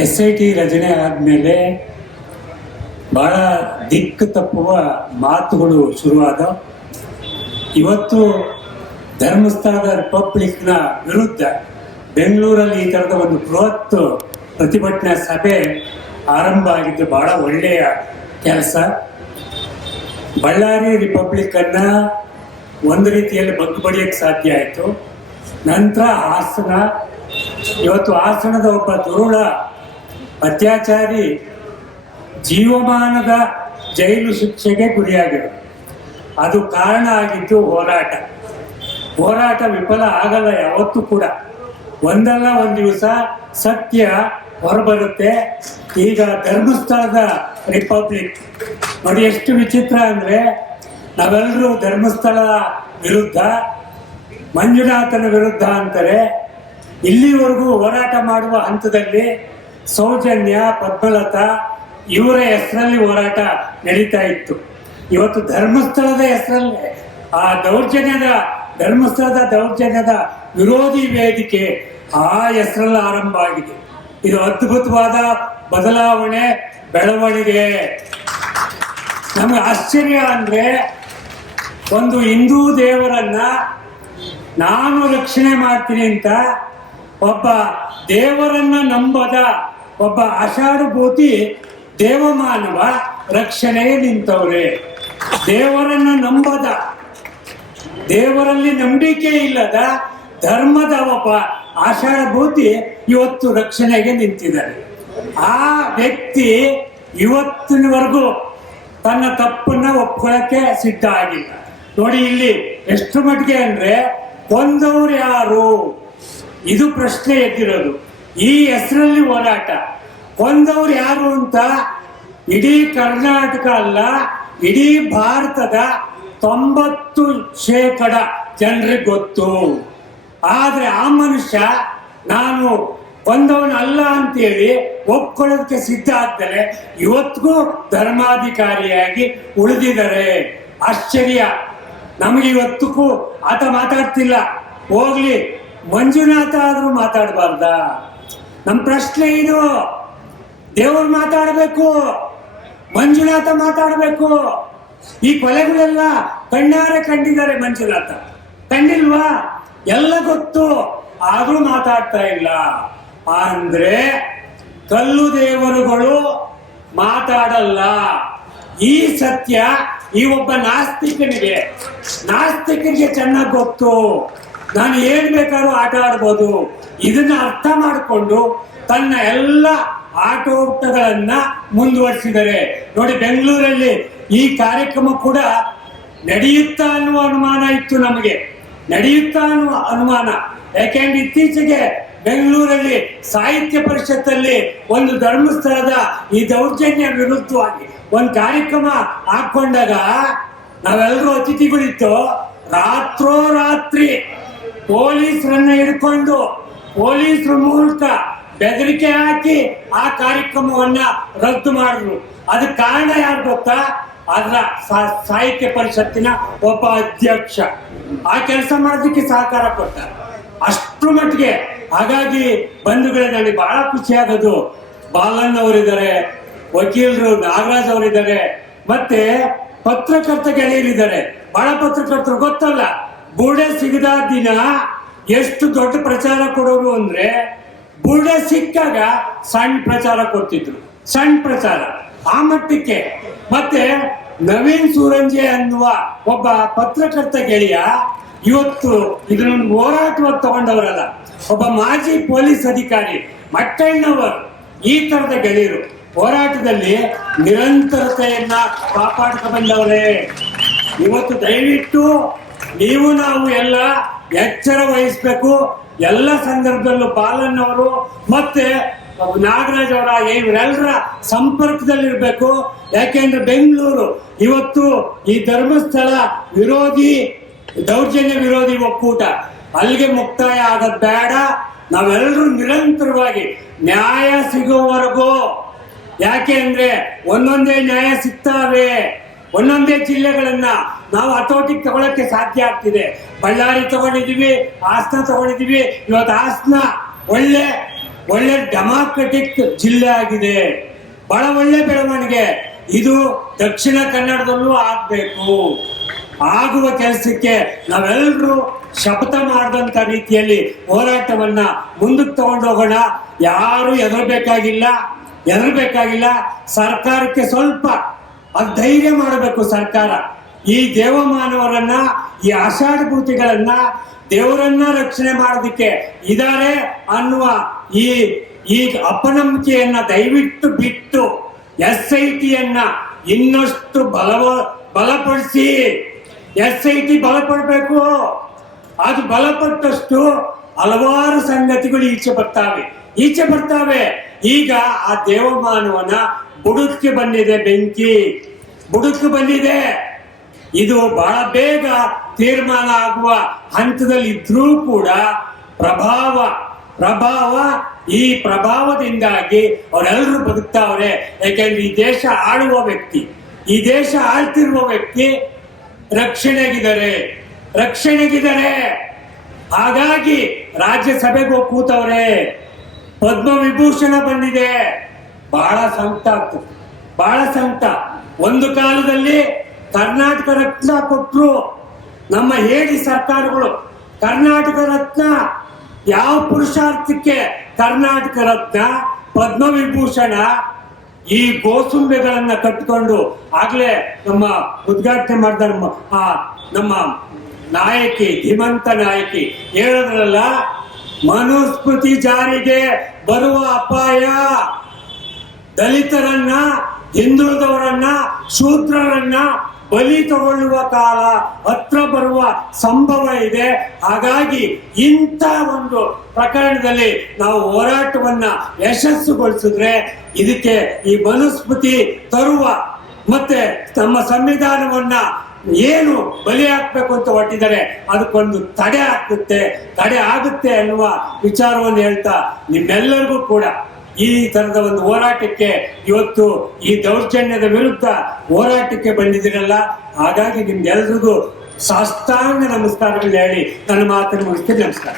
S I T ರಚನೆ ಆದಮೇಲೆ ಬಹಳ ದಿಕ್ಕು ತಪ್ಪುವ ಮಾತುಗಳು ಶುರುವಾದ ಇವತ್ತು ಧರ್ಮಸ್ಥಳದ ರಿಪಬ್ಲಿಕ್ನ ವಿರುದ್ಧ ಬೆಂಗಳೂರಲ್ಲಿ ಈ ಥರದ ಒಂದು ಬೃಹತ್ ಪ್ರತಿಭಟನಾ ಸಭೆ ಆರಂಭ ಆಗಿದ್ದು ಬಹಳ ಒಳ್ಳೆಯ ಕೆಲಸ. ಬಳ್ಳಾರಿ ರಿಪಬ್ಲಿಕ್ ಅನ್ನ ಒಂದು ರೀತಿಯಲ್ಲಿ ಬಗ್ಗು ಸಾಧ್ಯ ಆಯಿತು. ನಂತರ ಹಾಸನ, ಇವತ್ತು ಹಾಸನದ ಒಬ್ಬ ದುರುಳ ಅತ್ಯಾಚಾರಿ ಜೀವಮಾನದ ಜೈಲು ಶಿಕ್ಷೆಗೆ ಗುರಿಯಾಗಿದೆ ಅದು ಕಾರಣ ಆಗಿದ್ದು ಹೋರಾಟ. ಹೋರಾಟ ವಿಫಲ ಆಗಲ್ಲ ಯಾವತ್ತೂ ಕೂಡ. ಒಂದಲ್ಲ ಒಂದು ದಿವಸ ಸತ್ಯ ಹೊರಬರುತ್ತೆ. ಈಗ ಧರ್ಮಸ್ಥಳದ ರಿಪಬ್ಲಿಕ್. ನೋಡಿ ಎಷ್ಟು ವಿಚಿತ್ರ ಅಂದ್ರೆ ನಾವೆಲ್ಲರೂ ಧರ್ಮಸ್ಥಳದ ವಿರುದ್ಧ, ಮಂಜುನಾಥನ ವಿರುದ್ಧ ಅಂತಾರೆ. ಇಲ್ಲಿವರೆಗೂ ಹೋರಾಟ ಮಾಡುವ ಹಂತದಲ್ಲಿ ಸೌಜನ್ಯ, ಪದ್ಮಲತಾ, ಇವರ ಹೆಸರಲ್ಲಿ ಹೋರಾಟ ನಡೀತಾ ಇತ್ತು. ಇವತ್ತು ಧರ್ಮಸ್ಥಳದ ಹೆಸರಲ್ಲಿ. ಆ ದೌರ್ಜನ್ಯದ, ಧರ್ಮಸ್ಥಳದ ದೌರ್ಜನ್ಯದ ವಿರೋಧಿ ವೇದಿಕೆ ಆ ಹೆಸರಲ್ಲಿ ಆರಂಭ ಆಗಿದೆ. ಇದು ಅದ್ಭುತವಾದ ಬದಲಾವಣೆ, ಬೆಳವಣಿಗೆ. ನಮ್ಗೆ ಆಶ್ಚರ್ಯ ಅಂದ್ರೆ, ಒಂದು ಹಿಂದೂ ದೇವರನ್ನ ನಾನು ರಕ್ಷಣೆ ಮಾಡ್ತೀನಿ ಅಂತ ಒಬ್ಬ ದೇವರನ್ನ ನಂಬದ ಒಬ್ಬ ಆಷಾಢಭೂತಿ ದೇವಮಾನವ ರಕ್ಷಣೆಗೆ ನಿಂತವ್ರೆ. ದೇವರನ್ನ ನಂಬದ. ದೇವರಲ್ಲಿ ನಂಬಿಕೆ ಇಲ್ಲದ ಧರ್ಮದ ಒಬ್ಬ ಆಷಾಢಭೂತಿ ಇವತ್ತು ರಕ್ಷಣೆಗೆ ನಿಂತಿದ್ದಾರೆ ಆ ವ್ಯಕ್ತಿ ಇವತ್ತಿನವರೆಗೂ ತನ್ನ ತಪ್ಪನ್ನ ಒಪ್ಕೊಳ್ಳಕ್ಕೆ ಸಿದ್ಧ ಆಗಿಲ್ಲ. ನೋಡಿ ಇಲ್ಲಿ ಎಷ್ಟು ಮಟ್ಟಿಗೆ ಅಂದ್ರೆ ಕೊಂದವ್ರು ಯಾರು? ಇದು ಪ್ರಶ್ನೆ ಎದ್ದಿರೋದು. ಈ ಹೆಸರಲ್ಲಿ ಓಡಾಟ ಕೊಂದವ್ರು ಯಾರು ಅಂತ ಇಡೀ ಕರ್ನಾಟಕ ಅಲ್ಲ, ಇಡೀ ಭಾರತದ ತೊಂಬತ್ತು ಶೇಕಡ ಜನರಿಗೆ ಗೊತ್ತು. ಆದ್ರೆ ಆ ಮನುಷ್ಯ ನಾನು ಕೊಂದವನಲ್ಲ ಅಂತೇಳಿ ಒಪ್ಕೊಳ್ಳೋದಕ್ಕೆ ಸಿದ್ಧ ಆಗ್ತಾರೆ ಇವತ್ತಿಗೂ ಧರ್ಮಾಧಿಕಾರಿಯಾಗಿ ಉಳಿದಿದ್ದಾರೆ. ಆಶ್ಚರ್ಯ. ನಮಗೆ ಇವತ್ತಿಗೂ ಆತ ಮಾತಾಡ್ತಿಲ್ಲ. ಹೋಗ್ಲಿ, ಮಂಜುನಾಥ ಆದರೂ ಮಾತಾಡಬಾರ್ದ? ನಮ್ಮ ಪ್ರಶ್ನೆ ಇದು. ದೇವರು ಮಾತಾಡಬೇಕು. ಮಂಜುನಾಥ ಮಾತಾಡಬೇಕು. ಈ ಕೊಲೆಗಳೆಲ್ಲ ಕಣ್ಣಾರೆ ಕಂಡಿದ್ದಾರೆ ಮಂಜುನಾಥ. ಕಂಡಿಲ್ವಾ? ಎಲ್ಲ ಗೊತ್ತು. ಆದ್ರೂ ಮಾತಾಡ್ತಾ ಇಲ್ಲ. ಅಂದ್ರೆ ಕಲ್ಲು ದೇವರುಗಳು ಮಾತಾಡಲ್ಲ. ಈ ಸತ್ಯ ಈ ಒಬ್ಬ ನಾಸ್ತಿಕನಿಗೆ. ನಾಸ್ತಿಕನಿಗೆ ಚೆನ್ನಾಗಿ ಗೊತ್ತು. ನಾನು ಏನ್ ಬೇಕಾದ್ರೂ ಆಟ ಆಡ್ಬೋದು. ಇದನ್ನ ಅರ್ಥ ಮಾಡಿಕೊಂಡು ತನ್ನ ಎಲ್ಲ ಆಟೋಟಗಳನ್ನ ಮುಂದುವರಿಸಿದರೆ. ನೋಡಿ, ಬೆಂಗಳೂರಲ್ಲಿ ಈ ಕಾರ್ಯಕ್ರಮ ಕೂಡ ನಡೆಯುತ್ತಾ ಅನ್ನುವ ಅನುಮಾನ ಇತ್ತು ನಮಗೆ. ನಡೆಯುತ್ತಾ ಅನ್ನುವ ಅನುಮಾನ. ಯಾಕೆಂದ್ರೆ ಇತ್ತೀಚೆಗೆ ಬೆಂಗಳೂರಲ್ಲಿ ಸಾಹಿತ್ಯ ಪರಿಷತ್ತಲ್ಲಿ ಒಂದು ಧರ್ಮಸ್ಥಳದ ಈ ದೌರ್ಜನ್ಯ ವಿರುದ್ಧವಾಗಿ ಒಂದು ಕಾರ್ಯಕ್ರಮ ಹಾಕೊಂಡಾಗ ನಾವೆಲ್ಲರೂ ಅತಿಥಿಗಳಿತ್ತು. ರಾತ್ರೋ ರಾತ್ರಿ ಪೊಲೀಸರನ್ನ ಹಿಡ್ಕೊಂಡು ಪೊಲೀಸರ ಮೂಲಕ ಬೆದರಿಕೆ ಹಾಕಿ ಆ ಕಾರ್ಯಕ್ರಮವನ್ನ ರದ್ದು ಮಾಡಿದ್ರು. ಅದಕ್ಕೆ ಕಾರಣ ಯಾರು ಗೊತ್ತಾ? ಅದರ ಸಾಹಿತ್ಯ ಪರಿಷತ್ತಿನ ಒಬ್ಬ ಅಧ್ಯಕ್ಷ. ಆ ಕೆಲಸ ಮಾಡೋದಕ್ಕೆ ಸಹಕಾರ ಕೊಟ್ಟ ಅಷ್ಟು ಮಟ್ಟಿಗೆ. ಹಾಗಾಗಿ ಬಂಧುಗಳೇ, ನನಗೆ ಬಹಳ ಖುಷಿ ಆಗೋದು. ಬಾಲಣ್ಣ ಅವರಿದ್ದಾರೆ, ವಕೀಲರು ನಾಗರಾಜ್ ಅವರಿದ್ದಾರೆ, ಮತ್ತೆ ಪತ್ರಕರ್ತ ಗೆಳೆಯರಿದ್ದಾರೆ. ಬಹಳ ಪತ್ರಕರ್ತರು, ಗೊತ್ತಲ್ಲ? ಬುಡೆ ಸಿಗದ ದಿನ ಎಷ್ಟು ದೊಡ್ಡ ಪ್ರಚಾರ ಕೊಡೋರು ಅಂದ್ರೆ ಬುರ್ಡೆ ಸಿಕ್ಕಾಗ ಸಣ್ಣ ಪ್ರಚಾರ ಕೊಡ್ತಿದ್ರು. ಸಣ್ಣ ಪ್ರಚಾರ. ಆ ಮಟ್ಟಕ್ಕೆ. ಮತ್ತೆ ನವೀನ್ ಸೂರಂಜೆ ಅನ್ನುವ ಒಬ್ಬ ಪತ್ರಕರ್ತ ಗೆಳೆಯ ಇವತ್ತು ಇದನ್ನ ಹೋರಾಟವಾಗಿ ತಗೊಂಡವರಲ್ಲ. ಒಬ್ಬ ಮಾಜಿ ಪೊಲೀಸ್ ಅಧಿಕಾರಿ ಮಟ್ಟಣ್ಣವರು, ಈ ತರದ ಗೆಳೆಯರು ಹೋರಾಟದಲ್ಲಿ ನಿರಂತರತೆಯನ್ನ ಕಾಪಾಡ್ಕೊಂಡವರೇ ಇವತ್ತು ದಯವಿಟ್ಟು ನೀವು ನಾವು ಎಲ್ಲ ಎಚ್ಚರ ವಹಿಸ್ಬೇಕು. ಎಲ್ಲ ಸಂದರ್ಭದಲ್ಲೂ ಬಾಲಣ್ಣವರು ಮತ್ತೆ ನಾಗರಾಜ್ ಅವರ ಇವರೆಲ್ಲರ ಸಂಪರ್ಕದಲ್ಲಿರ್ಬೇಕು. ಯಾಕೆಂದ್ರೆ ಬೆಂಗಳೂರು ಇವತ್ತು ಈ ಧರ್ಮಸ್ಥಳ ವಿರೋಧಿ, ದೌರ್ಜನ್ಯ ವಿರೋಧಿ ಒಕ್ಕೂಟ. ಅಲ್ಲಿಗೆ ಮುಕ್ತಾಯ ಆಗದ್ ಬೇಡ. ನಾವೆಲ್ಲರೂ ನಿರಂತರವಾಗಿ ನ್ಯಾಯ ಸಿಗುವವರೆಗೂ. ಯಾಕೆ ಅಂದ್ರೆ ಒಂದೊಂದೇ ನ್ಯಾಯ ಸಿಗ್ತಾವೆ. ಒಂದೊಂದೇ ಜಿಲ್ಲೆಗಳನ್ನ ನಾವು ಹತೋಟಿಗೆ ತಗೊಳಕ್ಕೆ ಸಾಧ್ಯ ಆಗ್ತಿದೆ. ಬಳ್ಳಾರಿ ತಗೊಂಡಿದೀವಿ ಹಾಸನ ತಗೊಂಡಿದೀವಿ ಇವತ್ತು ಹಾಸನ ಒಳ್ಳೆ ಒಳ್ಳೆ ಡೆಮಾಕ್ರೆಟಿಕ್ ಜಿಲ್ಲೆ ಆಗಿದೆ. ಬಹಳ ಒಳ್ಳೆ ಬೆಳವಣಿಗೆ. ಇದು ದಕ್ಷಿಣ ಕನ್ನಡದಲ್ಲೂ ಆಗಬೇಕು. ಆಗುವ ಕೆಲಸಕ್ಕೆ ನಾವೆಲ್ಲರೂ ಶಪಥ ಮಾಡಿದಂತ ರೀತಿಯಲ್ಲಿ ಹೋರಾಟವನ್ನ ಮುಂದಕ್ಕೆ ತಗೊಂಡು ಹೋಗೋಣ. ಯಾರು ಹೆದರಬೇಕಾಗಿಲ್ಲ ಹೆದರಬೇಕಾಗಿಲ್ಲ. ಸರ್ಕಾರಕ್ಕೆ ಸ್ವಲ್ಪ ಅದು ಧೈರ್ಯ ಮಾಡಬೇಕು ಸರ್ಕಾರ. ಈ ದೇವಮಾನವರನ್ನ, ಈ ಆಷಾಢಭೂತಿಗಳನ್ನ ದೇವರನ್ನ ರಕ್ಷಣೆ ಮಾಡೋದಕ್ಕೆ ಇದಾರೆ ಅನ್ನುವ ಈ ಈ ಅಪನಂಬಿಕೆಯನ್ನ ದಯವಿಟ್ಟು ಬಿಟ್ಟು ಎಸ್ ಐ ಟಿಯನ್ನ ಇನ್ನಷ್ಟು ಬಲವ, ಬಲಪಡಿಸಿ. ಎಸ್ ಐ ಟಿ ಬಲಪಡಬೇಕು. ಅದು ಬಲಪಟ್ಟಷ್ಟು ಹಲವಾರು ಸಂಗತಿಗಳು ಈಚೆ ಬರ್ತಾವೆ. ಈಚೆ ಬರ್ತಾವೆ. ಈಗ ಆ ದೇವಮಾನವನ ಬುಡಕ್ಕೆ ಬಂದಿದೆ ಬೆಂಕಿ. ಬುಡಕ್ಕೆ ಬಂದಿದೆ. ಇದು ಬಹಳ ಬೇಗ ತೀರ್ಮಾನ ಆಗುವ ಹಂತದಲ್ಲಿ ಇದ್ರೂ ಕೂಡ ಪ್ರಭಾವ ಪ್ರಭಾವ, ಈ ಪ್ರಭಾವದಿಂದಾಗಿ ಅವರೆಲ್ಲರೂ ಬದುಕ್ತಾವ್ರೆ. ಯಾಕೆಂದ್ರೆ ಈ ದೇಶ ಆಳುವ ವ್ಯಕ್ತಿ, ಈ ದೇಶ ಆಳ್ತಿರುವ ವ್ಯಕ್ತಿ ರಕ್ಷಣೆಗಿದ್ದಾರೆ ರಕ್ಷಣೆಗಿದ್ದಾರೆ. ಹಾಗಾಗಿ ರಾಜ್ಯಸಭೆಗೂ ಕೂತವ್ರೆ ಪದ್ಮ ವಿಭೂಷಣ ಬಂದಿದೆ. ಬಹಳ ಸಂಕಟ ಆಗ್ತದೆ, ಬಹಳ ಸಂಕಟ. ಒಂದು ಕಾಲದಲ್ಲಿ ಕರ್ನಾಟಕ ರತ್ನ ಕೊಟ್ಟರು ನಮ್ಮ ಹೇಳಿ ಸರ್ಕಾರಗಳು, ಕರ್ನಾಟಕ ರತ್ನ ಯಾವ ಪುರುಷಾರ್ಥಕ್ಕೆ ಕರ್ನಾಟಕ ರತ್ನ, ಪದ್ಮವಿಭೂಷಣ, ಈ ಗೋಸುಂಬೆಗಳನ್ನ ಕಟ್ಟಿಕೊಂಡು ಆಗ್ಲೇ ನಮ್ಮ ಉದ್ಘಾಟನೆ ಮಾಡಿದ ನಮ್ಮ ನಾಯಕಿ, ಧೀಮಂತ ನಾಯಕಿ. ಹೇಳಿದ್ರಲ್ಲ, ಮನುಸ್ಮೃತಿ ಜಾರಿಗೆ ಬರುವ ಅಪಾಯ. ದಲಿತರನ್ನ, ಹಿಂದುಳಿದವರನ್ನ ಶೂದ್ರರನ್ನ ಬಲಿ ತಗೊಳ್ಳುವ ಕಾಲ ಹತ್ರ ಬರುವ ಸಂಭವ ಇದೆ. ಹಾಗಾಗಿ ಇಂಥ ಒಂದು ಪ್ರಕರಣದಲ್ಲಿ ನಾವು ಹೋರಾಟವನ್ನ ಯಶಸ್ಸುಗೊಳಿಸಿದ್ರೆ ಇದಕ್ಕೆ ಈ ಮನುಸ್ಮೃತಿ ತರುವ ಮತ್ತೆ ನಮ್ಮ ಸಂವಿಧಾನವನ್ನ ಏನು ಬಲಿ ಹಾಕ್ಬೇಕು ಅಂತ ಹೊಟ್ಟಿದ್ದಾರೆ ಅದಕ್ಕೊಂದು ತಡೆ ಹಾಕುತ್ತೆ. ತಡೆ ಆಗುತ್ತೆ ಅನ್ನುವ ವಿಚಾರವನ್ನು ಹೇಳ್ತಾ ನಿಮ್ಮೆಲ್ಲರಿಗೂ ಕೂಡ ಈ ತರದ ಒಂದು ಹೋರಾಟಕ್ಕೆ ಇವತ್ತು ಈ ದೌರ್ಜನ್ಯದ ವಿರುದ್ಧ ಹೋರಾಟಕ್ಕೆ ಬಂದಿದ್ದೀರಲ್ಲ? ಹಾಗಾಗಿ ನಿಮ್ಗೆಲ್ರಿಗೂ ಸಾಷ್ಟಾಂಗ ನಮಸ್ಕಾರಗಳು ಹೇಳಿ. ನನ್ನ ಮಾತನ್ನು ಮುಗಿಸ್ತೀನಿ. ನಮಸ್ಕಾರ.